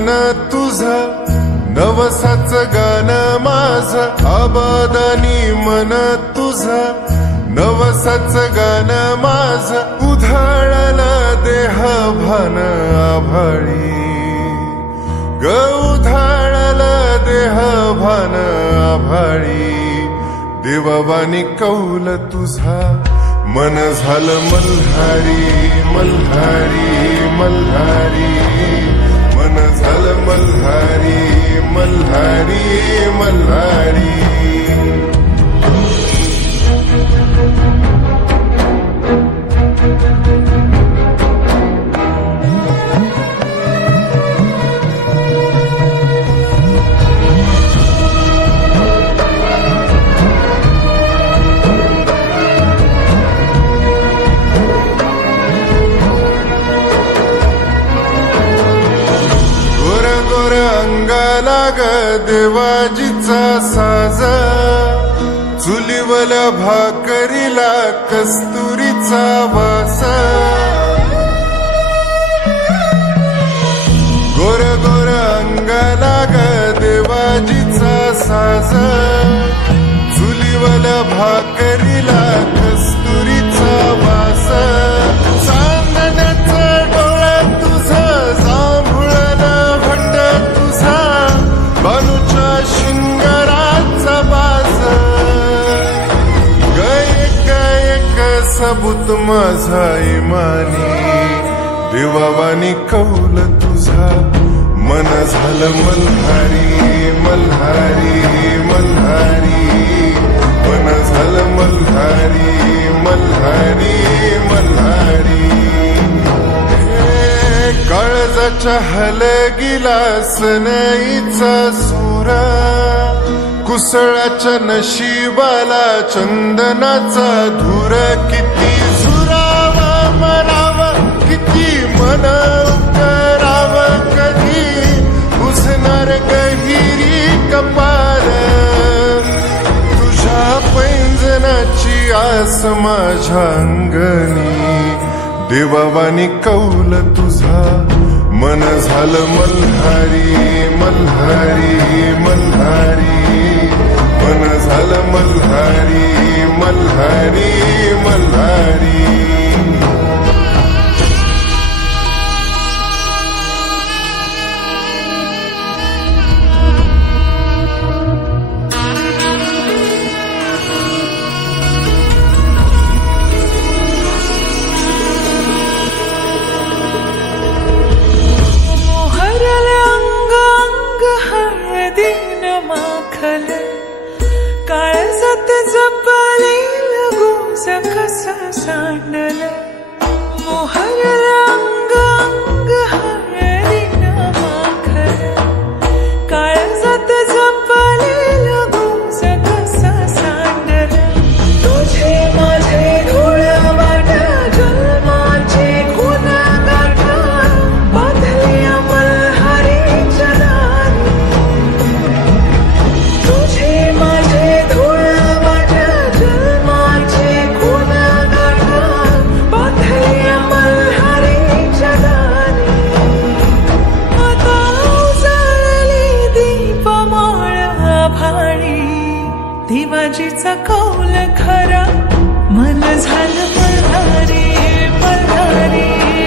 मन तुझं नवसाच गाणं माझं आबादानी मन तुझं नवसाच गाणं माझं उधाळलं देह भान आभाळी ग उधाळलं देह भान आभाळी देवावानी कौल तुझा मन झालं मल्हारी मल्हारी मल्हारी मन झालं मल्हारी मल्हारी मल्हारी देवाजीचा साज चुलीवल्या भाकरीला कस्तुरीचा वास गोर गोर अंगाला ग देवाजीचा साज चुलीवल्या भाकरीला कस्तुरीचा वास चांदण्याचा डोळा तुझा जांभुळाला भट्ट तुझा बालूच्या शिंगाराचा बाज एक सबूत माझा इमानी देवावानी कौल तुझा मन झालं मल्हारी मल्हारी मल्हारी मन झालं मल्हारी मल्हारी मल्हारी काळजाच्या हलगीला सनईचा सुरा कुसळाच्या नशिबाला चंदनाचा धूर किती झुरावा मरावा किती मन कराव कधी उजणार गहिरी कपाल तुझ्या पैंजनाची आस माझ्या अंगणी देवावानी कौल तुझा मन झालं मल्हारी मल्हारी मल्हारी मन झालं मल्हारी मल्हारी मल्हारी काळजात जपलेलं गुंज कसं सांडलं मोहरलं अंग अंग हळदीनं माखलं काळजात जपलेलं गुंज कसं सांडलं तुझे माझे धूळ वाट जन्माचे गुण गाठ बांधल्या मल्हारीच्या दारी तुझे माझे देवाजीचा कौल खरा मन झालं मल्हारी मल्हारी